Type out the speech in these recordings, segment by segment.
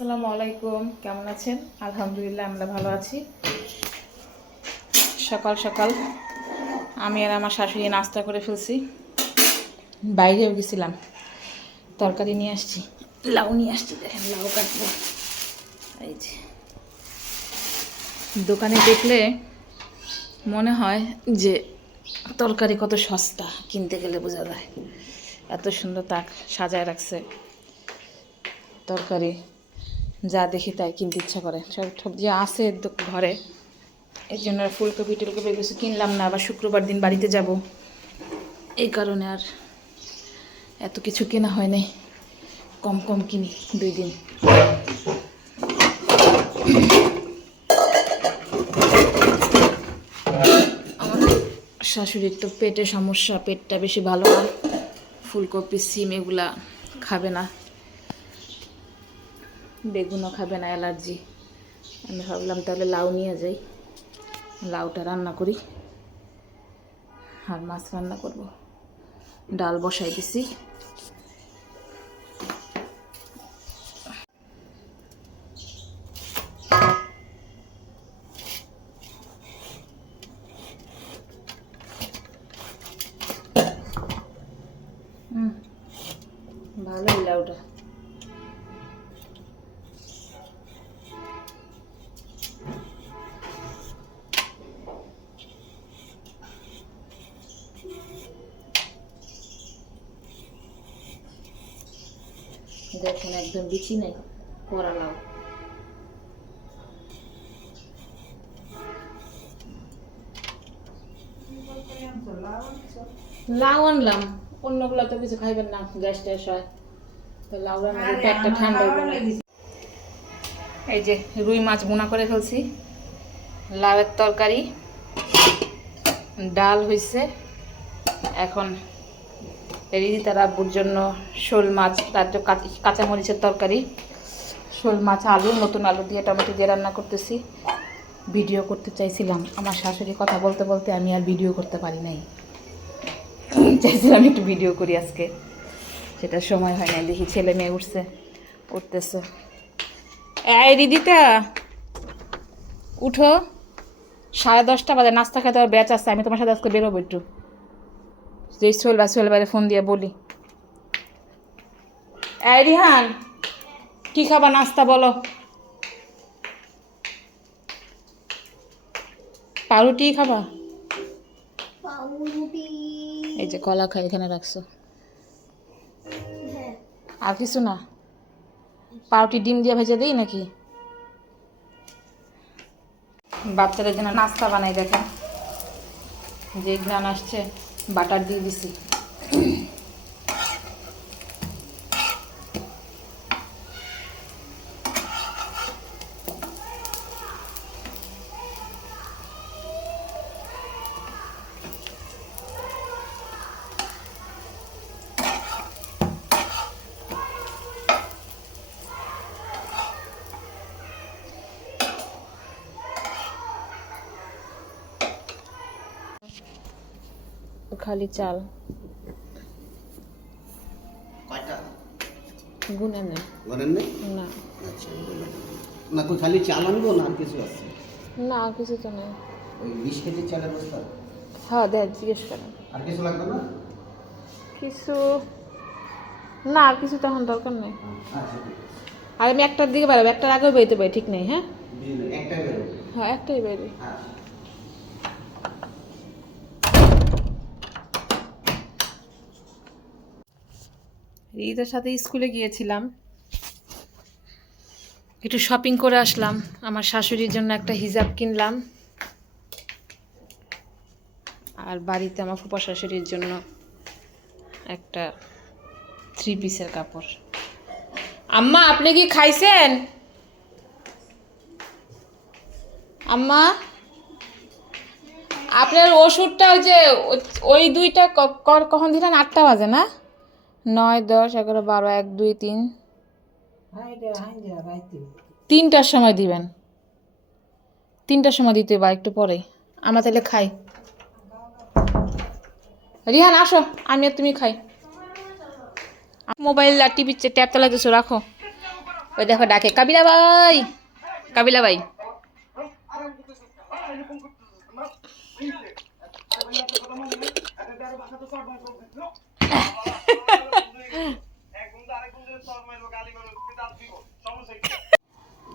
আসসালামু আলাইকুম, কেমন আছেন? আলহামদুলিল্লাহ আমরা ভালো আছি। সকাল সকাল আমি আর আমার শাশুড়ি নাস্তা করে ফেলছি। বাইরেও গেছিলাম, তরকারি নিয়ে আসছি, লাউ নিয়ে আসছি। দেখেন লাউ কাটবো। এই যে দোকানে দেখলে মনে হয় যে তরকারি কত সস্তা, কিনতে গেলে বোঝা যায়। এত সুন্দর তাক সাজায় রাখছে তরকারি, যা দেখি তাই কিনতে ইচ্ছা করে। সব সবজি আছে ঘরে, এই জন্য ফুলকপি টুলকপি কিছু কিনলাম না। আবার শুক্রবার দিন বাড়িতে যাব, এই কারণে আর এত কিছু কেনা হয় নাই। কম কম কিনি 2 দিন। আমার শাশুড়ির তো পেটে সমস্যা, পেটটা বেশি ভালো না। ফুলকপি সিম এগুলা খাবে না, বেগুনও খাবে না, অ্যালার্জি। আমি ভাবলাম তাহলে লাউ নিয়ে যাই, লাউটা রান্না করি। আর মাছ রান্না করব, ডাল বসাই দিছি। ভালোই লাউটা। দেখুন একদম বিচি নেই, করা লাউ। লাউ আনলাম, অন্যগুলো তো কিছু খাইবেন না, গ্যাস ট্যাস হয়। তো লাউ রান্না পেটটা ঠান্ডা হইবে না। এই যে রুই মাছ বোনা করে ফেলছি, লাউয়ের তরকারি, ডাল হয়েছে। এখন রিদিতার আব্বুর জন্য শোল মাছ, তার জন্য কাঁচামরিচের তরকারি, শোল মাছ আলু, নতুন আলু দিয়ে টমেটো দিয়ে রান্না করতেছি। ভিডিও করতে চাইছিলাম, আমার শাশুড়ি কথা বলতে বলতে আমি আর ভিডিও করতে পারি নাই। চাইছিলাম একটু ভিডিও করি আজকে, সেটা সময় হয় না। দেখি ছেলে মেয়ে উঠতেছে। এই রিদিতা উঠো, 10:30 বাজে, নাস্তা খেতে আর ব্যাচ আছে। আমি তোমার সাথে আজকে বেরোবো একটু, যে সোহেলবারে ফোন দিয়ে বলি। এই রিহান, কি খাবা নাস্তা বলো? পাউরুটি খাবা? এই যে কলা খাই, এখানে রাখছো। আর কিছু না? পাউরুটি ডিম দিয়ে ভেজে দিই নাকি? বাচ্চাদের জন্য নাস্তা বানাই। দেখেন যে ঘ্রাণ আসছে, বাটার দিয়ে দিছি। খালি চাল গুনে নেই, না না তো খালি চাল আনবো না আর কিছু আছে? না আর কিছু তো নেই। ওই 20 কেজি চালের বস্তা? হ্যাঁ দেখ, জিজ্ঞেস করেন। আর কিছু লাগবে না? কিছু না, আর কিছু তখন দরকার নেই। আচ্ছা ঠিক আর আমি 1টার দিকে বেরোবো, 1টার আগেও বেরোতে পারি, ঠিক নেই। হ্যাঁ একটা বেরো। হ্যাঁ, একটাই বেরোই। ঈদের সাথে স্কুলে গিয়েছিলাম, একটু শপিং করে আসলাম। আমার শাশুড়ির জন্য একটা হিজাব কিনলাম, আর বাড়িতে আমার ফুপা শাশুড়ির জন্য একটা 3 পিসের কাপড়। আম্মা আপনি কি খাইছেন? আম্মা আপনার ওষুধটা ওই যে ওই 2টা কখন দিলেন? 8টা বাজে না? 9, 10, 11, 12, 1, 2, 3, 3টার সময় দিবেন। 3টার সময় দিতে বা একটু পরে। আমরা তাহলে খাই। রিহান আসো, আমি আর তুমি খাই। মোবাইল আর টিভি ট্যাব চালাইতেছো, রাখো। ওই দেখো ডাকে কাবিলা ভাই, কাবিলা ভাই।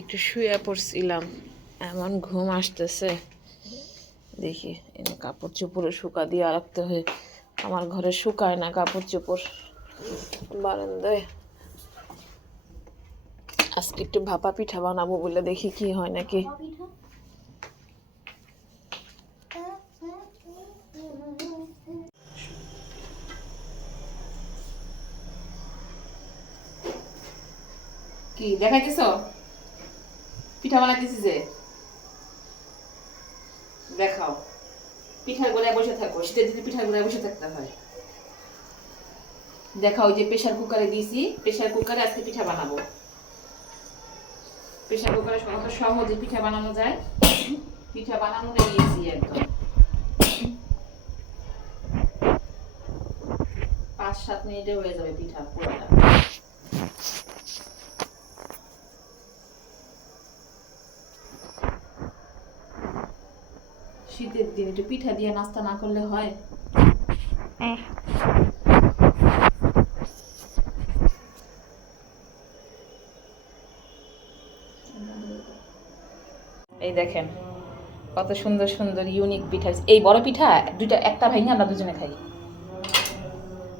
একটু শুয়ে পড়ছিলাম, এমন ঘুম আসতেছে। দেখি কাপড় চোপড় শুকা দিয়ে রাখতে হয়, আমার ঘরে শুকায় না কাপড় চোপড়। বারান্দায় আজকে একটু ভাপা পিঠা বানাবো বলে, দেখি কি হয় নাকি। কি দেখাইতেছ? পিঠা বানাইতেছি যে, দেখাও। পিঠার গোলায় বসে থাকো, শীতের দিনে পিঠার গোলায় বসে থাকতে হয়। দেখাও, যে প্রেসার কুকারে দিয়েছি, প্রেসার কুকারে আজকে পিঠা বানাবো। প্রেসার কুকারে কত সহজে পিঠা বানানো যায়, পিঠা বানানো দিয়েছি একদম। 5-7 মিনিটে হয়ে যাবে পিঠা পুরোটা। শীতের দিনে একটু পিঠা দিয়ে নাস্তা না করলে হয়? এই দেখেন কত সুন্দর সুন্দর ইউনিক পিঠা। এই বড় পিঠা দুইটা, একটা ভাঙে আমরা দুজনে খাই।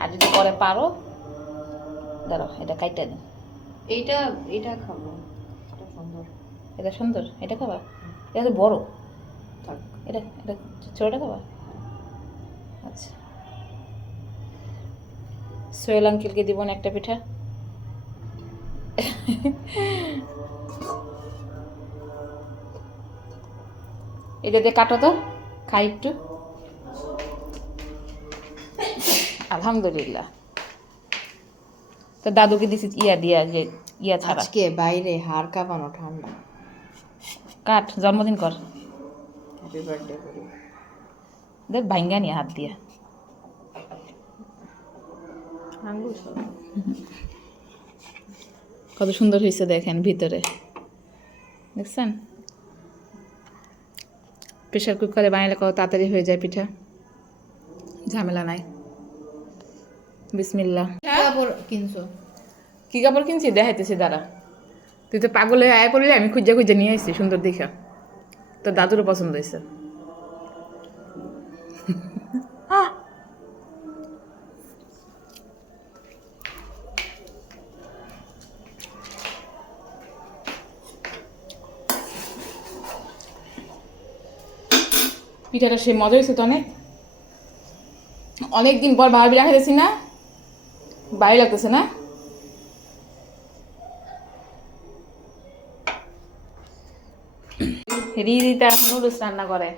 আর যদি পরে পারো, দাঁড়াও এটা কাইটা দিন। এইটা এটা খাবো, এটা সুন্দর। এটা সুন্দর, এটা খাবা? এটা তো বড়, থাক। এটা এটা ছোটটা খাবা? আচ্ছা, সোহেল আঙ্কেলকে দিব না একটা পিঠা? এটা দিয়ে কাটো তো, খাই একটু। আলহামদুলিল্লাহ। তো দাদুকে দিছি ইয়া দিয়া, যে ইয়া ছাড়া। আজকে বাইরে হাড় কাঁপানো ঠান্ডা। কাট, জন্মদিন কর। হ্যাপি বার্থডে করি। দেখ ভাঙ্গা নিয়ে হাত দিয়া। আঙ্গুল কত সুন্দর হয়েছে দেখেন ভিতরে, দেখছেন? প্রেশার কুকারে বানাইলে কত তাড়াতাড়ি হয়ে যায় পিঠা, ঝামেলা নাই। বিসমিল্লাহ। কাপড় কিনছো? কি কাপড় কিনছি দেখাইতেছি, দাঁড়া। তুই তো পাগল হয়ে আয় পড়লে, আমি খুঁজে খুঁজে নিয়ে আসছি সুন্দর দেখা। তো দাদুরও পছন্দ হয়েছে। পিঠাটা সে মজা হয়েছে তো অনেক। অনেকদিন পর ভাবি রাখাইতেছি না, ভালো লাগতেছে না? রিদিতা নুডলস রান্না করে।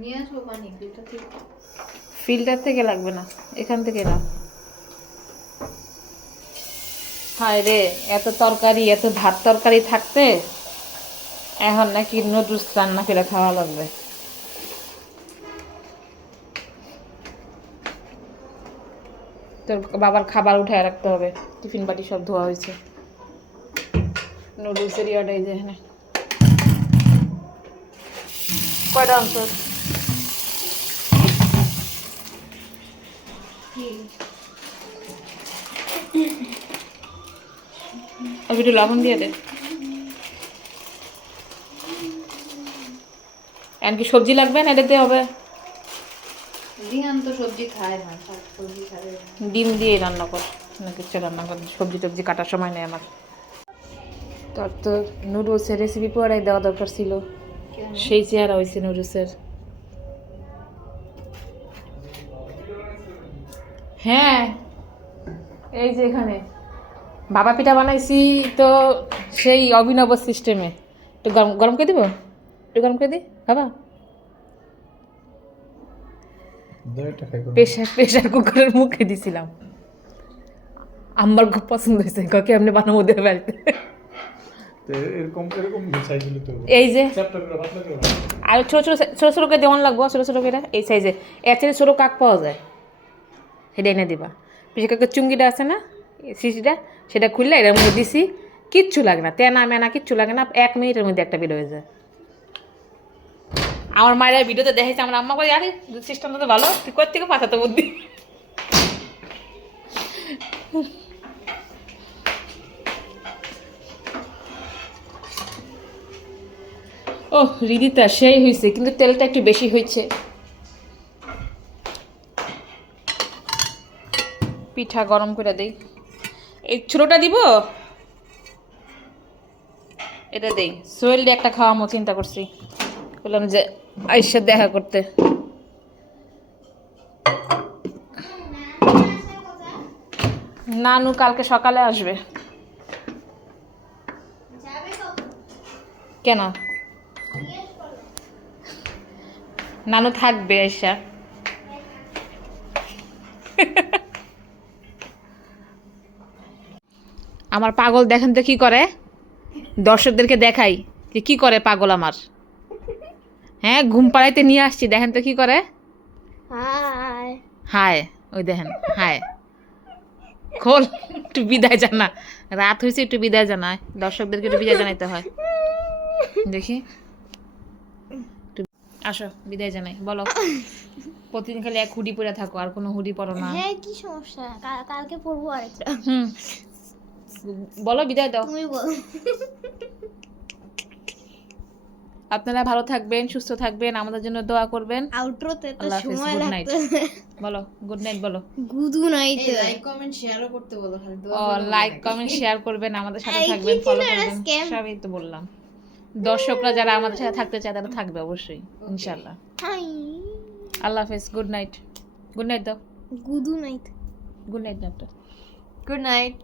নিয়ে আসো পানি দুটো থেকে। ফিল্টার থেকে লাগবে না, এখান থেকে না। হায় রে, এত তরকারি, এত ভাত তরকারি থাকতে এখন নাকি নুডলস রান্না করে খাওয়া লাগবে। তোর বাবার খাবার উঠায় রাখতে হবে, টিফিন বাটি সব ধোয়া হয়েছে। নুডলসের ইয়াটা এই যে এখানে কয়টা অংশ? একটু লবণ দিয়ে দে। এমনকি সবজি লাগবে না, এটাতে হবে? রিহান তো সবজি খায় না, শাক সবজি খাবে না। ডিম দিয়ে রান্না কর, না কিছু রান্না কর, সবজি টবজি কাটার সময় নেই আমার। তোর তো নুডলসের রেসিপি পড়াই দেওয়া দরকার ছিল, সেই চেহারা হয়েছে নুডলসের। হ্যাঁ, এই যে এখানে ভাপা পিঠা বানাইছি তো, সেই অভিনব সিস্টেমে। একটু গরম গরম করে দিব, একটু গরম করে দিই বাবা। প্রেশার কুকারের মুখে দিছিলাম, আমার খুব পছন্দ হয়েছে। কাকে আপনি বানাবো দেবে বাড়িতে? এই যে আর ছোট ছোট ছোট ছোট করে দেওয়ান লাগবো, ছোট ছোট করে এই সাইজে। এর চেয়ে ছোটো কাক পাওয়া যায়, সেটা এনে দিবা। প্রেশার কুকারের চুঙ্গিটা আছে না, সিসিটা, সেটা খুললে এর মধ্যে দিছি, কিচ্ছু লাগে না, তেনা মেনা কিচ্ছু লাগে না, 1 মিনিটের মধ্যে একটা বের হয়ে যায়। আমার মায়ের ভিডিওতে দেখেছে আমার আম্মা বলে, আরে সিস্টেমটা তো ভালো, তুই কোথা থেকে পাঠাতো বুদ্ধি। ও রিদিতা সেই হয়েছে, কিন্তু তেলটা একটু বেশি হয়েছে। পিঠা গরম করে দেই। এই ছোটটা দিব, এটা দেই। সোহেল দিয়ে একটা খাওয়ামো চিন্তা করছি, বললাম যে আইসা দেখা করতে। নানু কালকে সকালে আসবে। কেন? নানু থাকবে আইসা। আমার পাগল দেখেন তো কি করে, দর্শকদেরকে দেখাই যে কি করে পাগল আমার। হ্যাঁ, ঘুম পাড়াইতে নিয়ে আসছি, দেখেন তো কি করে। হাই হায়, ওই দেখেন হায়। খোল, একটু বিদায় জানা, রাত হয়েছে, একটু বিদায় জানায়, দর্শকদেরকে একটু বিদায় জানাইতে হয়। দেখি, আসো বিদায় জানাই, বলো। প্রতিদিন খালি এক হুডি পরে থাকো, আর কোনো হুডি পরো না। হ্যাঁ কি সমস্যা, কালকে পড়বো আরেকটা। হুম, বলো বিদায় দাও। তুমি বলো। আপনারা ভালো থাকবেন, সুস্থ থাকবেন, আমাদের জন্য দোয়া করবেন। আউটরোতে তো আল্লাহ হাফেজ, সময় গুড নাইট। লাগবে। বলো গুড নাইট বলো। গুদু নাইট। লাইক কমেন্ট শেয়ারও করতে বলো, খালি দোয়া ও লাইক কমেন্ট শেয়ার করবেন, আমাদের সাথে থাকবেন, ফলো করবেন, সবই তো বললাম। দর্শকরা যারা আমাদের সাথে থাকতে চায় তারা থাকবে অবশ্যই, ইনশাআল্লাহ। হাই আল্লাহ হাফেজ, গুড নাইট। গুড নাইট দাও, good night. Good night doctor. Good night.